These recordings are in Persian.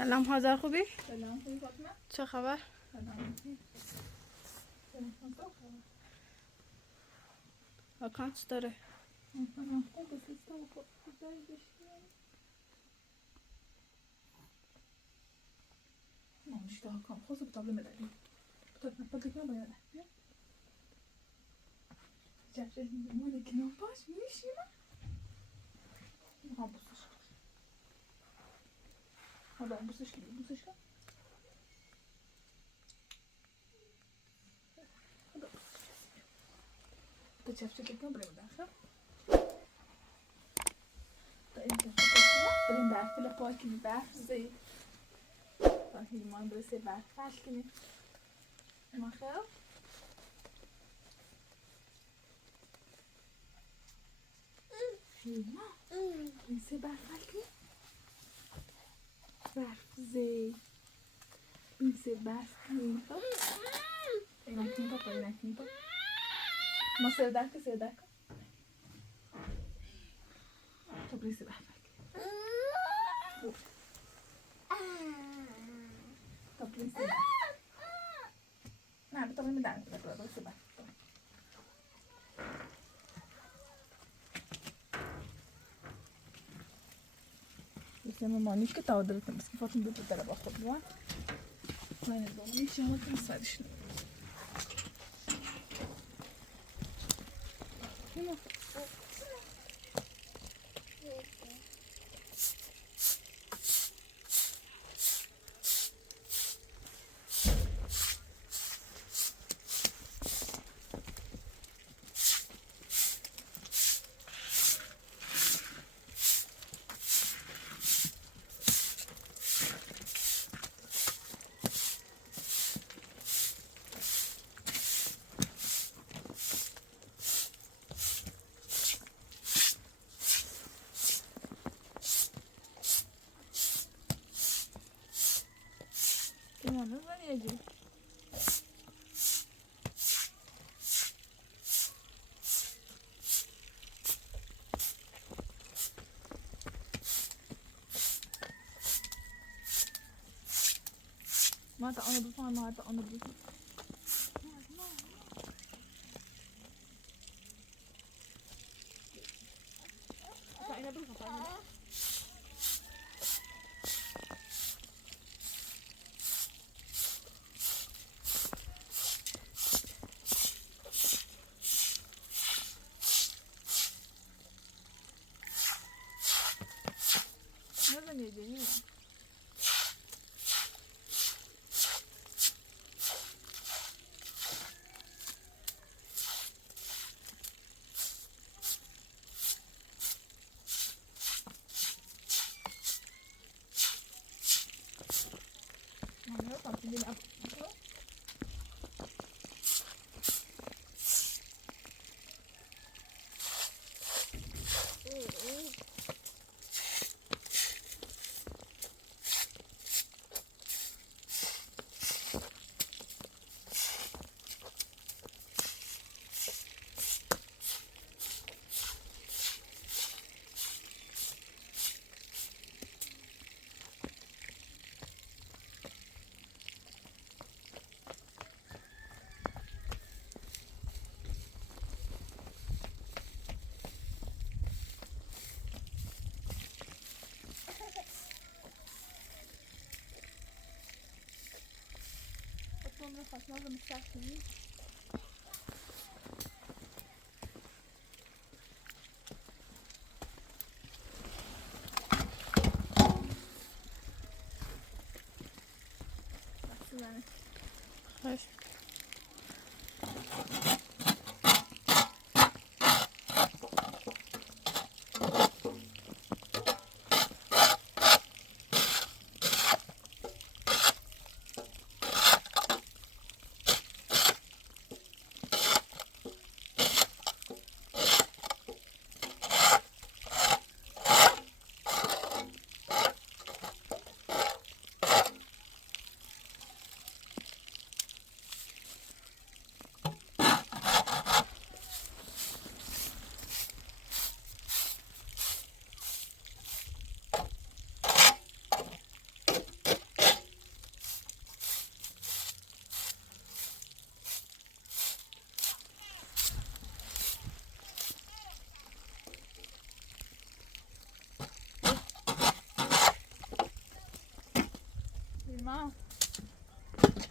سلام حاضر خوبی؟ سلام خوبی فاطمه؟ چه خبر؟ سلام. واکانس داره. Non, je te raconte. Cosa potrebbe me dare? Potrebbe me dare. Gerçi böyle ki ne yapar? Ne işi var? Ha bu sıçtı. Hadi bu sıçtı. Bu sıçtı. Hadi bu sıçtı. Da gerçi tekrar buraya dağılır. Da en kötü بریم برف فیل پاکی برف زید و هیلمان برسه برف فرش کنیم ما خیلی هیلمان برسه برف فرش کنیم برف زید برسه برف کنیم اینا کنیم پاپا اینا کنیم پاپا ما سردک تو برسه برف نه تو میدم تو بس Siamo moniş ki tavdırıtım. Sıfatım bu tarafa bakıp var. Ben de onu hiç yapmadım sadece. Onu vereceğim. Mata onu bulsan, mata onu bulsan. Kayna bulsan, kayna. Nereden yiyeceğini ya? Mana tak jadi apa? Sonra Fatma da misafirliği. Baksana. Hoş.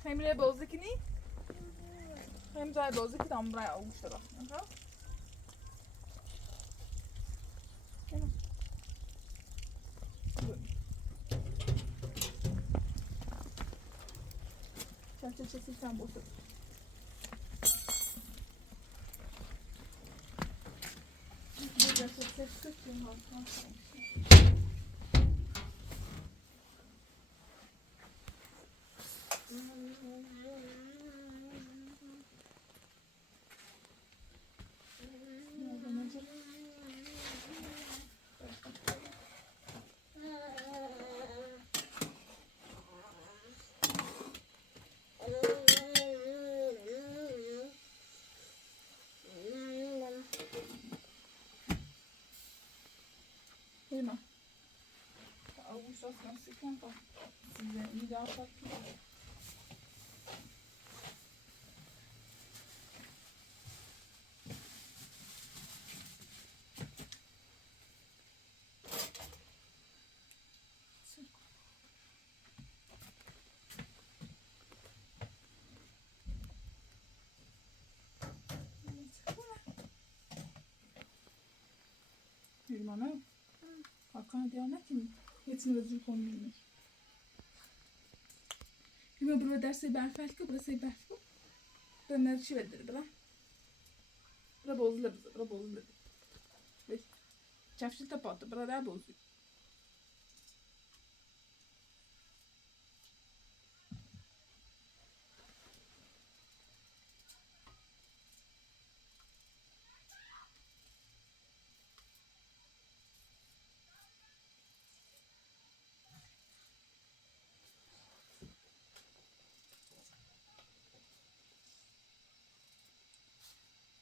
Hem buraya bozukini. Hem buraya bozuk tam buraya olmuş da bak. Çarçı sen bozuk. Burada ses kısmı var. Prima. Augustus nasıl kanka? Size iyi daha farklı. Prima, Hakan diyor ne ki? Hepsini özür konuyor. Prima burada derse berfelko, burası berfelko. Ben ne şey verir bana? Bura bozulur bize, bura bozulur. Bek. Çafşil tapatı, bura daha bozuyor.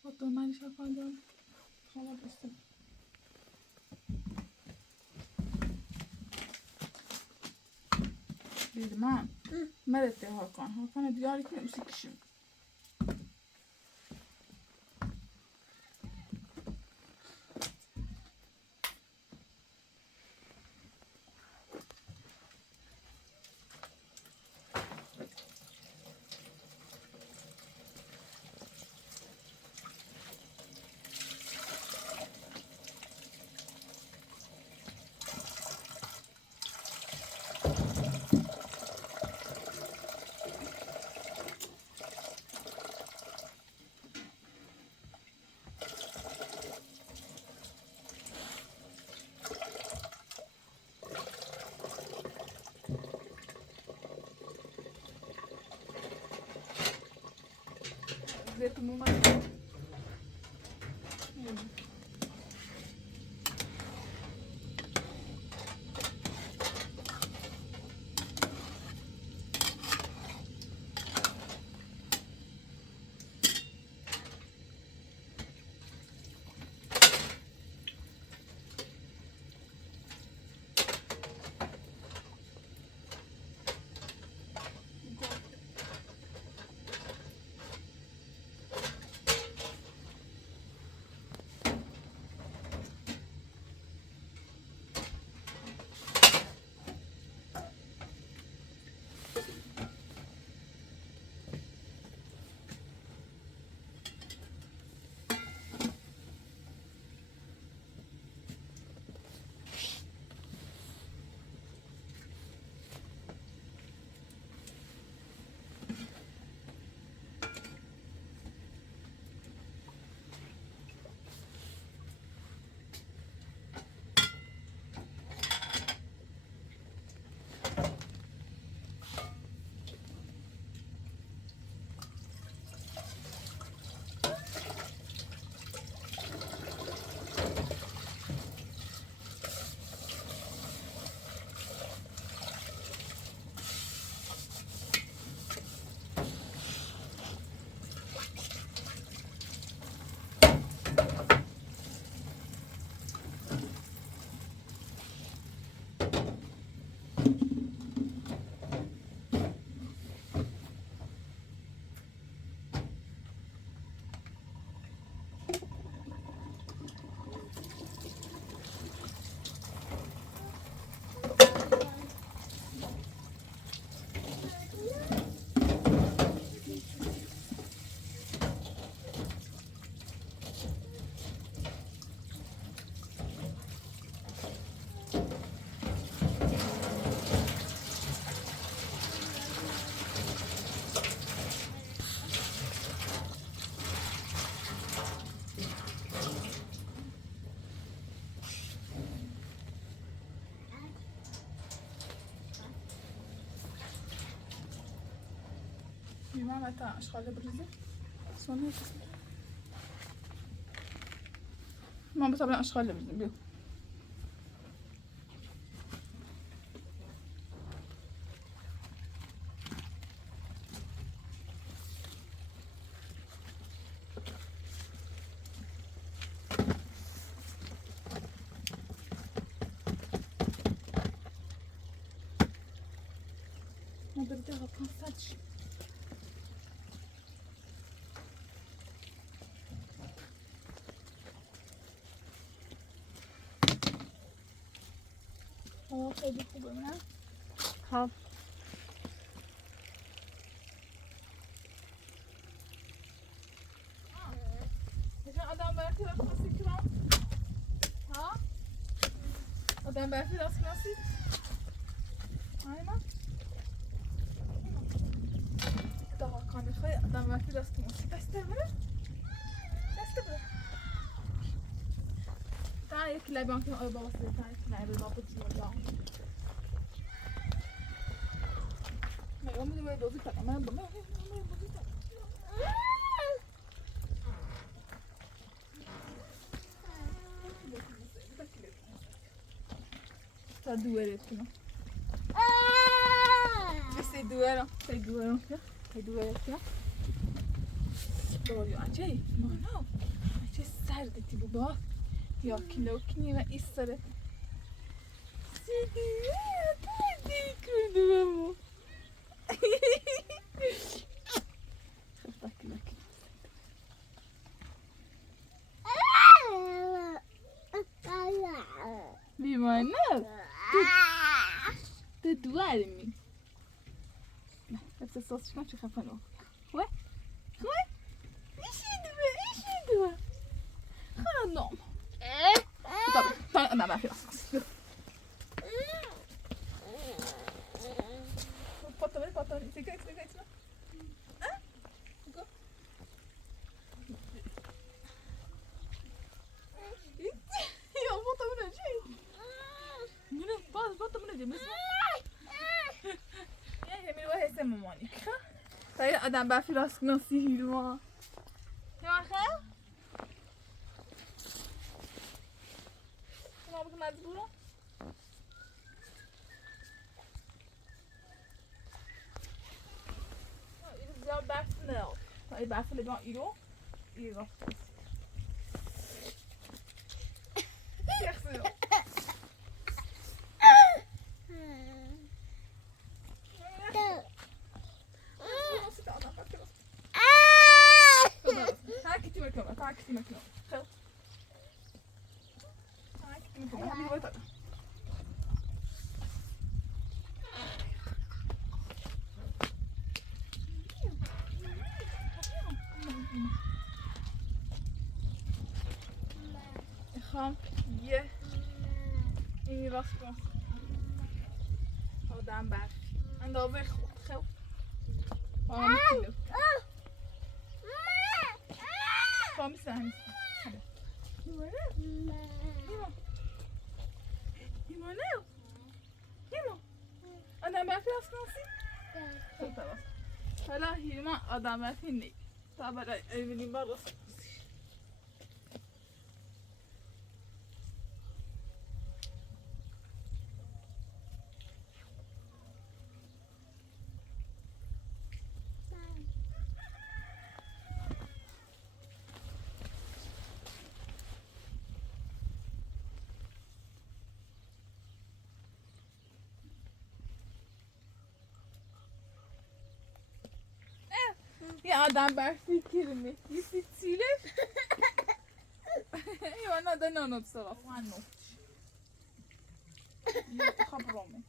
Hatta ben şakaldım. Hala basın. Dedim ha. Meret de Hakan. Hakan'a diyar etmiyor musun kişim? Zeytin var. بیمه و تا اشغال بریزه سونه ما بطبعا اشغال بریزیم بیو ما برده ها 500 شی خیلی خوبه نه؟ خب آدم برفی راست نسی کرام؟ ها؟ آدم برفی راست نسی؟ آینا؟ daha kan خواهی آدم برفی راست نسی دسته بره؟ دسته بره تا یک لبان که آی بابا سید تا یک لبان بابا جمعه من میدونم بازی کنم من بازی کنم تا دوره کنم sei duero ya doğru acayip mano acayip serde tipo bu ya kilo kini ve istere sidi hadi kurdum ama Limana te duermi Essa só se não te rafanou. Ué? Ué? Ixi, dua. Ah, não. Tá bem. Tá, não, não, filha. Pode também. Fica aí, não. Hã? Ficou? Eu vou tomar um dia. Menina, pode tomar um dia mesmo. Emir و حسم مامانی تا این آدم برفی راست کناسی هیلوها یه آخر شما بکن مجبورم این زیاد برف نه تا این برف لبان ایرو راست یخصی Tack till mig. میخوام یه این راست کنم آدم برفی اندازه خود خیلی کیلو خواهمی سهمی هیما آدم برفی راست کنسی؟ حالا هیما آدم برفی نی تا برای ایمینیم با راست کنسی یه آدم برفی کرمی یه سیتیله ایوان آدم نانوت سراف من نوت یه خبرامه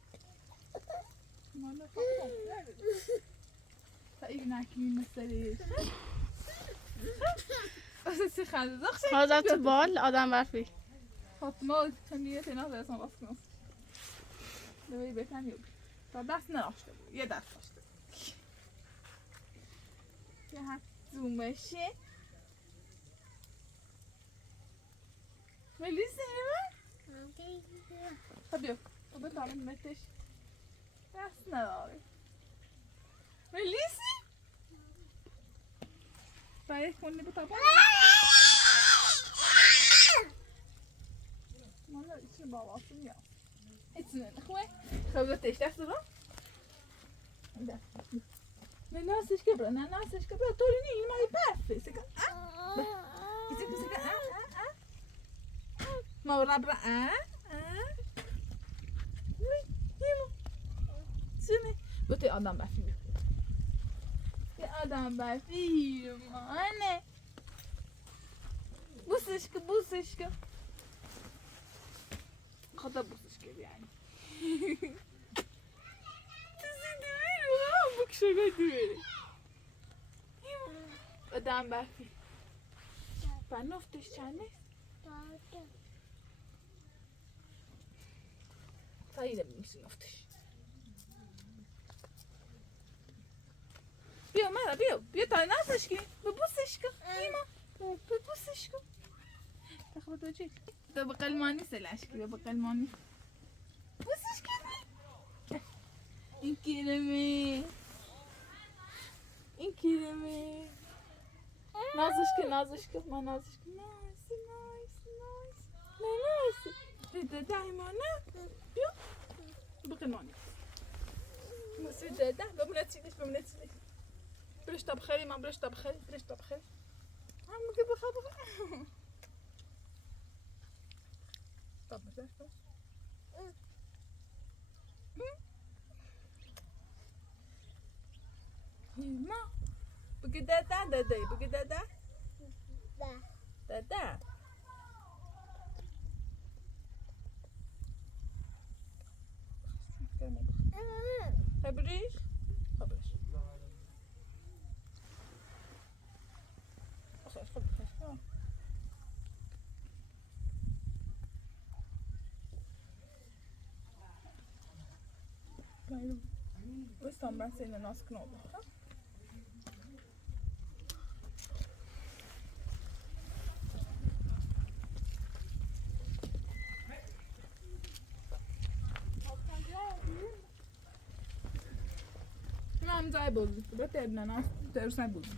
من خبرامه تا این نکنی مسئله سی خنده داخته حاضر بال آدم برفی فاطمه تنیه تنها به اسم باز کنم دوی بکنی تا دست نراشته بود یه دست داشته یه هفت زومشه ملیسی نیمه؟ خب بیا خب بتانم متش دست نداره ملیسی؟ رايح كوني بطبع والله ايش بابا اصلا اتسنن اخوي خبرتي ايش تحصل ناس ايش كبر ناس ايش كبر تقولي ما يبافي سكا يزيد سكا ما ورا برا يلا سنة بتي آدم بافي يا آدم بافي ما أنا بوسشك خطب بوسشك يعني تزيد ويري وابك شغل ويري آدم بافي فنفتش چنده طيب نمیشه نفتش بیا مرا بیا تا نازش کن ببوسش کن نیما ببوسش کن تاخد وجهك تو بقلماني سلاش كده بقلماني بوسش كده این كلمه نازش کن ما نازش کن نايس ده هیمانه بیا بقلماني مسوي ده بمنتسيلش بلاش طبخلي ما بلاش طبخلي عم بخبخ طب بلاش ما بقي دادا بقي دادا خبريش بس هم بس إن الناس كنوبة هم زي بوزي بتعبنا ناس ترسنا بوزي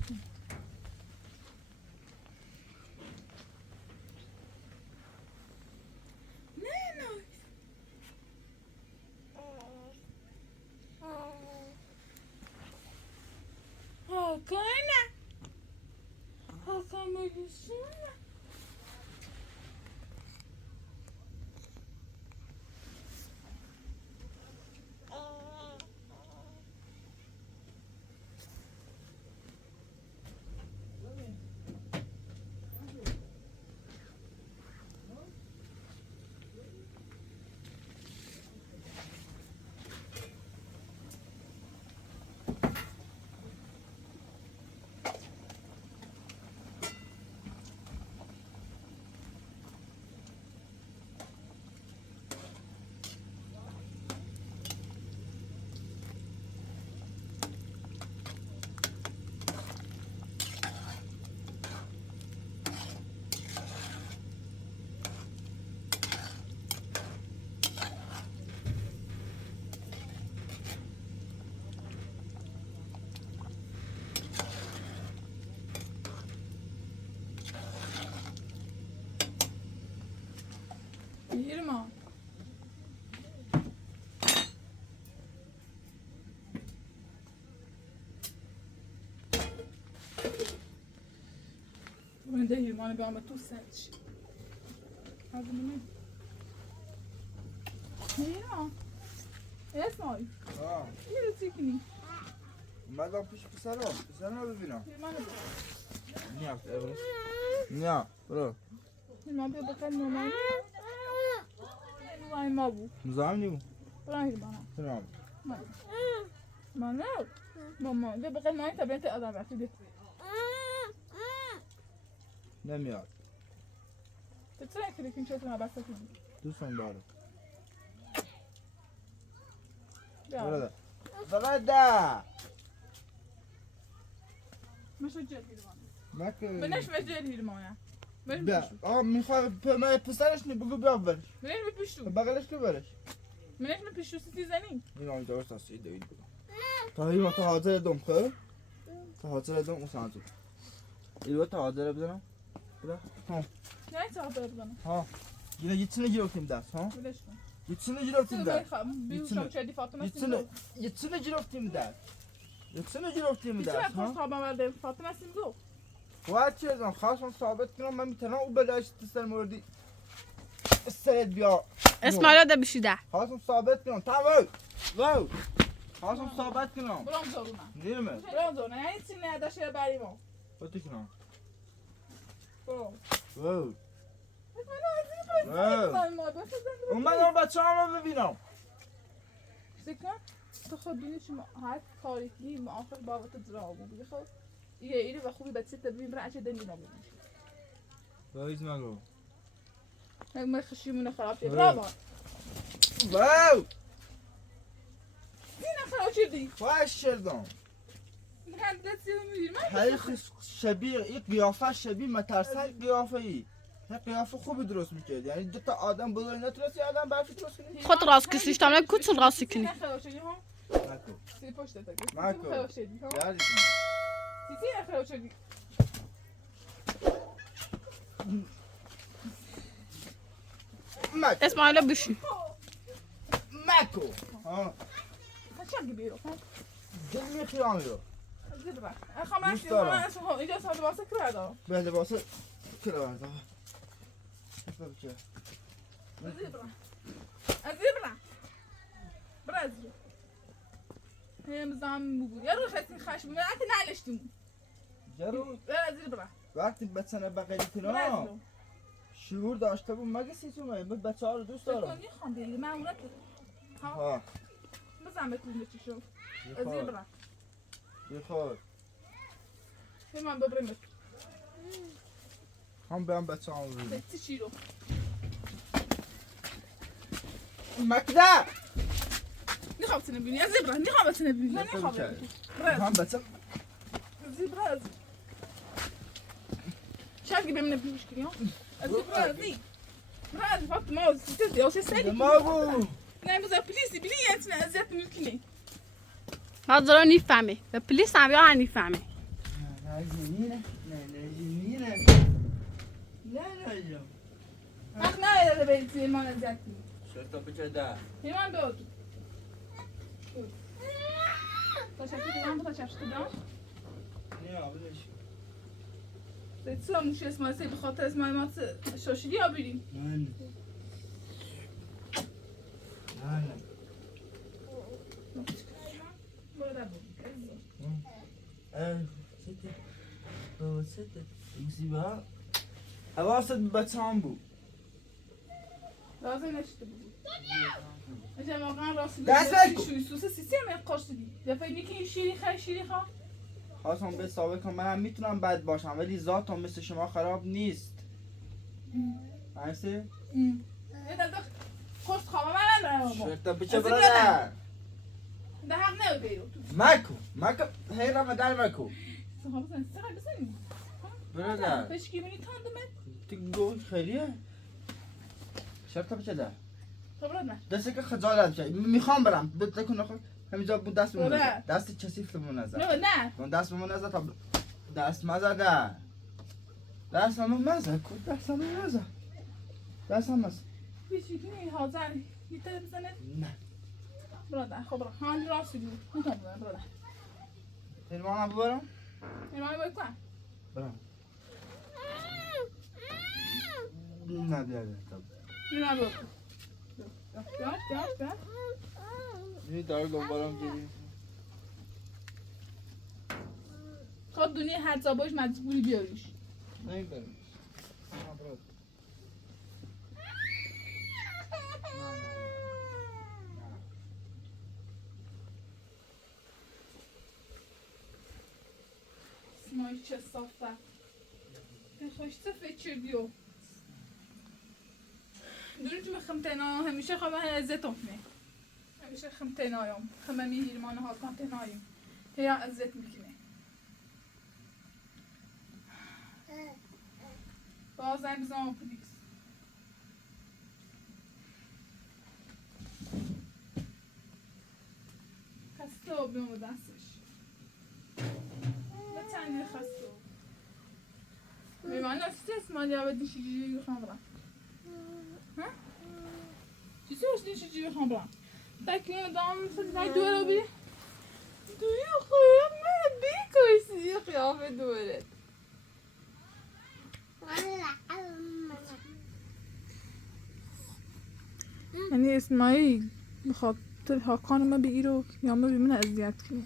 Irma. من ده Irma أنا بعمل تو ساتش. هذا منين؟ Irma. اسمعي. یه چیکنی. اومدم پیش پسرم ببینم. Irma نبود. نه برو. Irma بیا بخیر مامان. وای ما بود. مزاحم برای Irma. سلام. مامان. مامان بیا بخیر مامان تبلیت آدم رفتی. نمیاد. تو چرا کلیکین شد ما بس کردی؟ دوستم داره. بیا. برده. مشو جل Irma. مکه. بنش مجل Irma ya. بیا. میخواد من پسرش بگو بیا برش. منش بپیشو. بغلش تو برش. منش بپیشو سی زنی. اینا اینجا واسه دوید بگم. تا حاضر دم خب؟ تا حاضر دم واسه ایرو تا حاضره بزنم بلا ها نه چه خاطر بزنم ها یه چیزی گرفتیم دست ها ولش کن یه چیزی گرفتیم دست بیوشم چه فاطمه یه چیزی گرفتیم دست یه چیزی گرفتیم چه دست خوش ها خواب آورده فاطمه سیمزو باید چه ازم خواستم ثابت کنم من میتونم او بلاشت سر موردی سرت بیا اسماعیل ده بشیده خواستم ثابت کنم تمام واو خواستم ثابت کنم برام زورونه نیمه برام زورونه یعنی چی نه داشته بریمو بطی کنم برام واو واو اومدم بچه همه ببینم سکن تو خود بینی شما هر تاریخی موافق بابت درامو بگی خب ایره و خوبی بچه تبین برای چه دنی نبودی وایز مگو ما خشیمون خراب شد برام واو این خراب شدی خواهش شدم من دستی رو میگیرم حقیقی شبیه این قیافه شبیه مترسن قیافه ای قیافه خوبی درست میکرد یعنی دو تا آدم بزرگ نتونستی آدم برفی درست کنی خود راست کسیش تامه کوچل راستی کنی خراب شدی ها نکن سی پشت تاکی نکن خراب شدی ها یادی سی خراب شدی مکو اسماعیل بشی مکو ها چه بیرو دل میخیام رو زبرا خماس دوست دارم. من اسمه اینجا ساده واسه کردم به لباس کلا برده بچه زبرا زبرا برز هم زام بگو یا روش هستی خشم من انت نعلشتیم جرو زبرا وقتی بچه بغلی کنم برز شعور داشته بود مگه سیتون من بچه ها رو دوست دارم کنی خان دیگه معمولت ها ها بزن بتون چی شو یه زبرا خور من ببرمت هم بیام بچه ها رو ببینم چی رو مکده میخوام تنبینی یا زبرا میخوام تنبینی من میخوام هم بچه زبرا شاید بهم نبیش کنی ها زبرا زی براد فاطمه تدي او سيسالي ما بو نه بذار پلیسی بلیت نه اذیت میکنی حاضر نیفهمه به پلیس هم یا نیفهمه نه جنینه نه حق نداره برید زیر من اذیت کنی شرطا بچه ده پیمان دو تا شفتی دیدم تا شفتی دیدم نه آبلش بسیار موشی اسماعیل سی بخاطر اسماعیل ما شاشیدی ها بیریم نه برو در بود سته بابا سته مصیبه حواست به بچه هم بود لازم نشده بود اجا واقعا راستی دست بکن. شوی سوسه سیسی هم یک قاشتی دی دفعه اینی که این شیری خواه خواستم به ثابت کنم منم میتونم بد باشم ولی ذاتم مثل شما خراب نیست فهمیستی؟ یه دفعه خوست خواه من ندارم بابا شرطا بچه از این برادر ده حق نو بیرو مکو هی رمضان مکو صحابه بزنی سقل بزنی برادر پشکی منی تاندمه تو گوش خیلیه شرطا بچه ده تو براد نه دسته که خجالت شد میخوام برم بتکن خود همینجا بود دست بمون بله. نزد دست کسیف بمون نزد نه من دست بمون نزد تا دست مزده دست همون مزد کن دست همون مزد دست هم مزد پیشی کنی حاضر میتونه بزنه نه برادر خب برا هاند راستی بود میتونم بزنم برادر تلوان هم ببرم ایمانی باید کن برم نه بیاده ایمانی باید کن یه داره دنبالم گیری خود دنیا هر جا باش مجبوری بیاریش نه برم اسمایی چه صافه خوش صفه چه بیو دوری تو خمتنا همیشه خواهم عزتم نه همیشه خمتنایم خمه میهیرمان ها خمتنایم هیا عزت میکنه بازم بزنم پلیس خسته بیام دستش نه چندی خسته وانا استسمال يا بدي شي خمرة ها شو سوي شي خمرة تاكلين دام صدق دورة بي دوي خير ما بيكو يصير قيافة دورة يعني اسمعي بخاطر هاکان ما بگیرو یا ما بیمونه اذیت کنه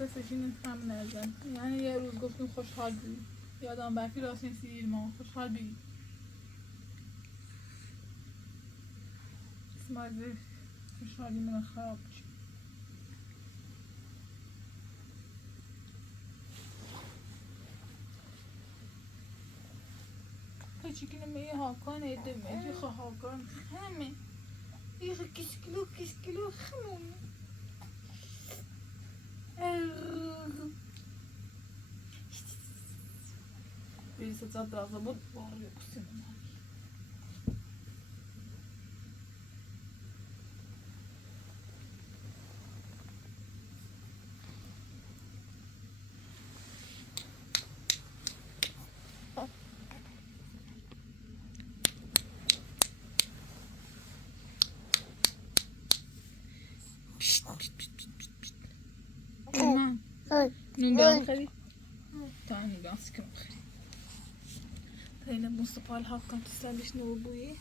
بس شین هم نزن یعنی یه روز گفتیم خوشحال بی یادم برفی راستین سیر ما خوشحال بی اسمعی خوشحالی من خراب بشه چیکینه می هاکان ایده می خو هاکان همه یه کیس کیلو خمون بیست ساعت درازه بود باری کسی نمانی نونگان خری؟ تا نونگان سکرم خری تا اینه مصطفال هاکان تو سرش نو بویی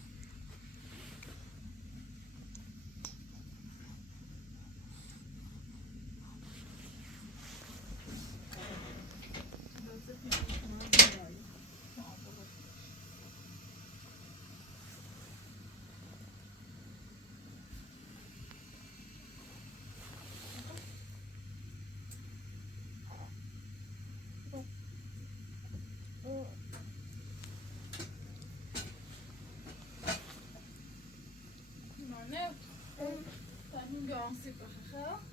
نه تا نونگان سکرم خری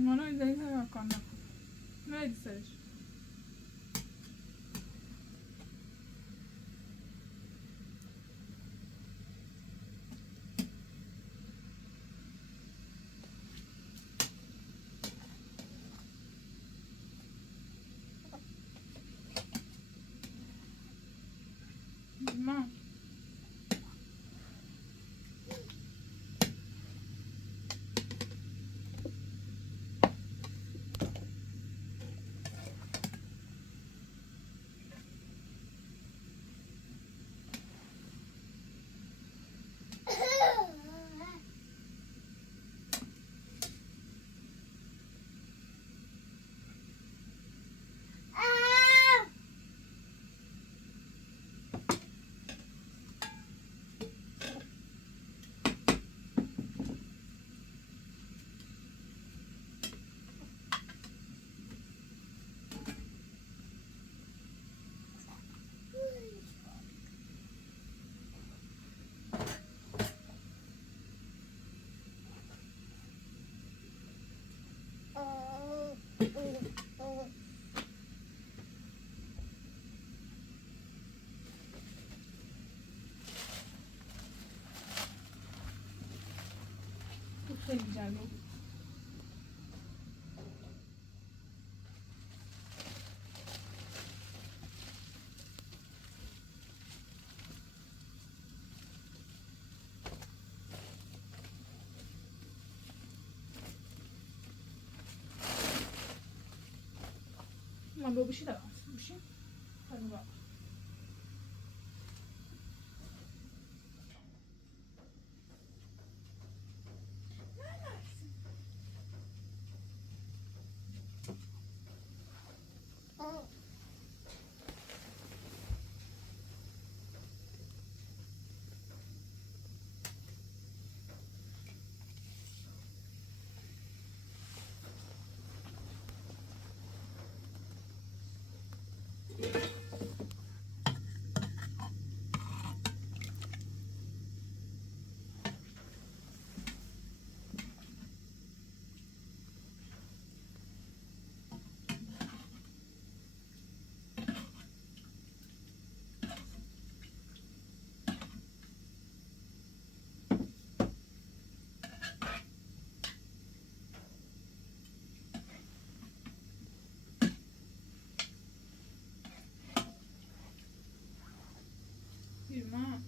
منو ایدهی هاکان نکن نه ایدی سرش من خیلی جالب. من بابوشی دارم. بوشی؟ خیلی بابا. ما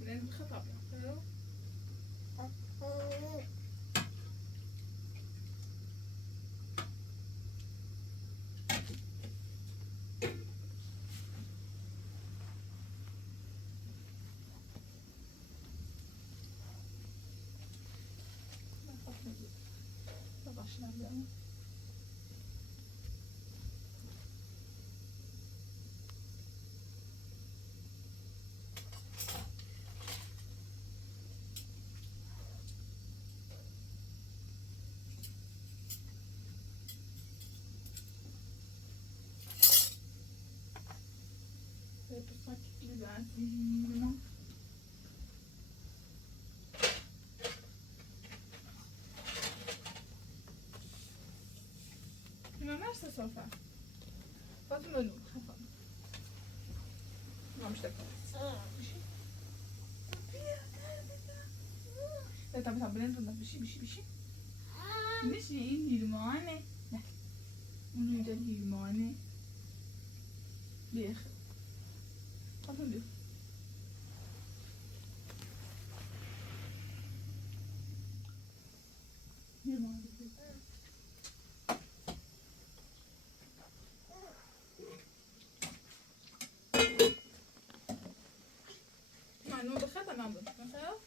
بلاد بخطأ حلو. نفس الصوفة فاطمة لون خفا ما مش تاكل لا طب بننزل بشي مش يلمانه لا ونريد يلمانه ليخ فاطمة يلمانه معلومة بخطأ ما عم بخطأ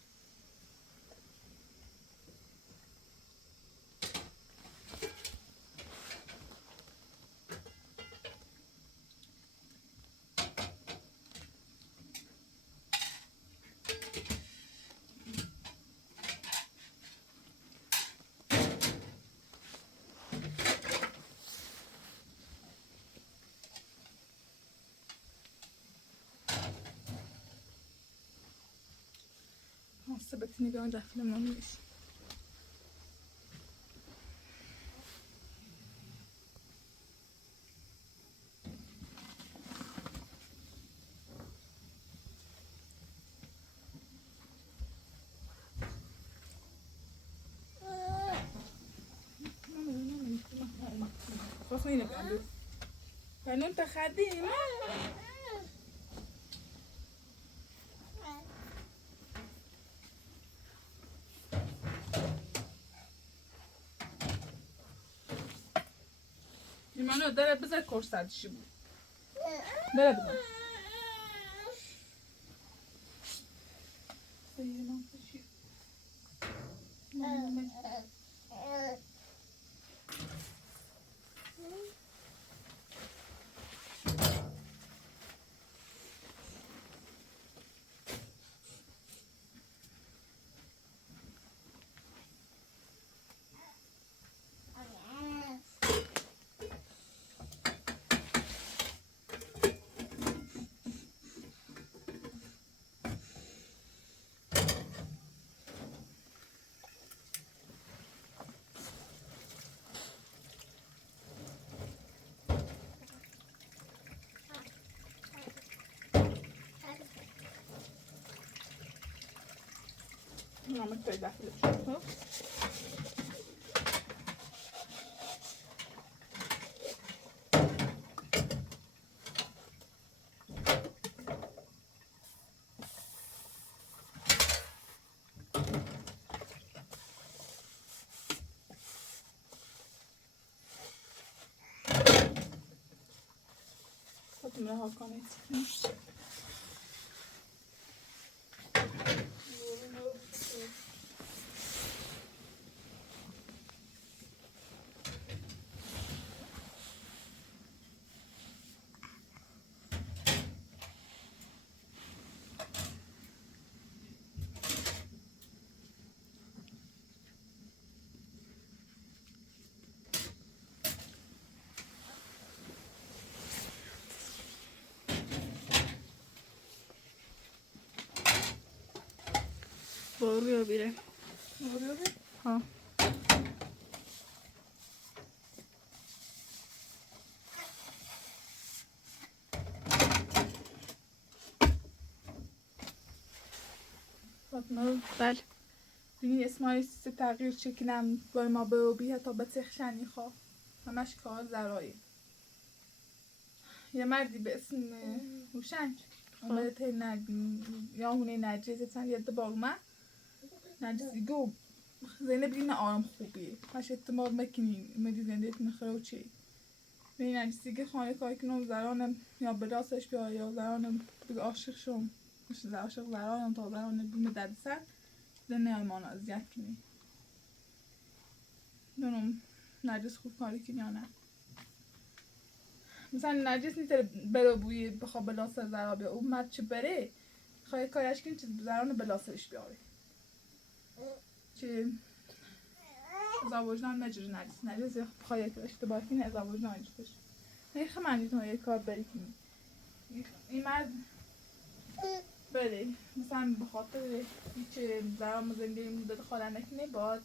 سبتني بيقعد أفلام مميش خصني نبقى فانو انت خديم ایمانو داره بذار کرسدشی بود داره بذار نامه توی دفعه شد. خودتون رها کنید. برو بیره. ها. بله. بینی اسمای تغییر شکلم با ما به بی حتی به تخشنی خواه همش کار زرایی. یه مردی به اسم هوشنگ اومده یا هونه نجیزه تن یه دبار اومد نجیزی گو زینب این آرام خوبیه هش اعتماد مکنی مدی زندهت نخره و چی بینی نجیزی که خانه کاری کنم زرانم یا به راستش بیا یا زرانم بگه عاشق شم عاشق زرانم تا زرانم بیم درد سر زنه ایمان اذیت کنی دونم نجیز خوب کاری کنی یا نه مثلا نجیز نیتره برو بوی بخواه بلاسر زرا بیا او مرد چه بره خواهی کارش کنی چه زرانه بلاسرش بیاره چه ازا وجدان نجر نجیز خواهی که اشتباه کنی ازا وجدان نجرش نیخه من دیتون یه کار بری کنی این مرد بره مثلا بخاطر چه زرام زنده مدت خواهد نکنه باید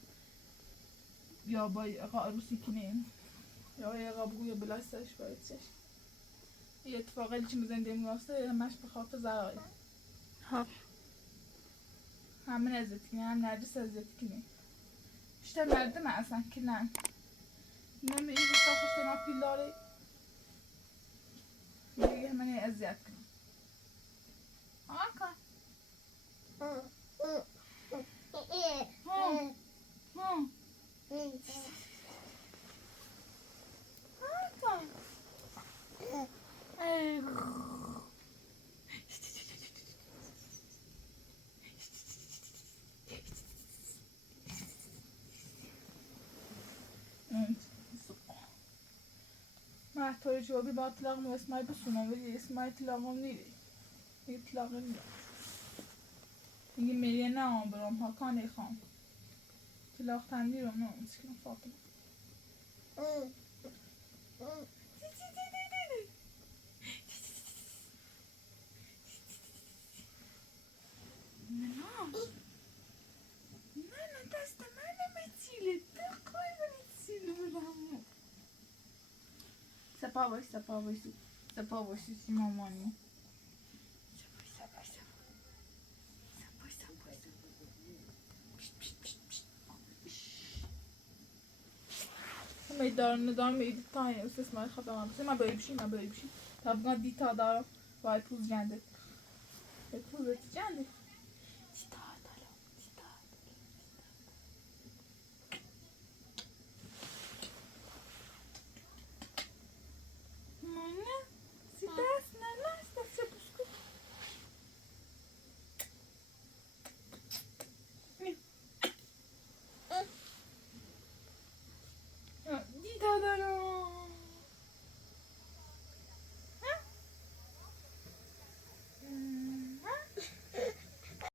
یا با اقا عروسی کنه یا اقا بگوی بلای سرش باید چش یه اتفاقی چی زنده میراسته همش بخاطر زرایی ها. همه ازت کنه هم نرجس ازت کنه بیشتر مردم اصلا که نه نمی این بساخش که ما پیلاره دیگه همه ازیت کنه آقا محتوی جوابی با اطلاق و اسمای بسونم ولی اسمای اطلاق هم نیره اطلاق هم نیره میگه میگه نه هم برام ها کانه خام اطلاق تندی رو نه مسکن فاطمه نه دست منه متیله دقای متیله برامو سپا باشی سی مامانی ندارم ایدی تاین اوست اسمای خواهم بسه ما بایبشی تا بگم دیتا دارم وای پوز جنده پوزت جنده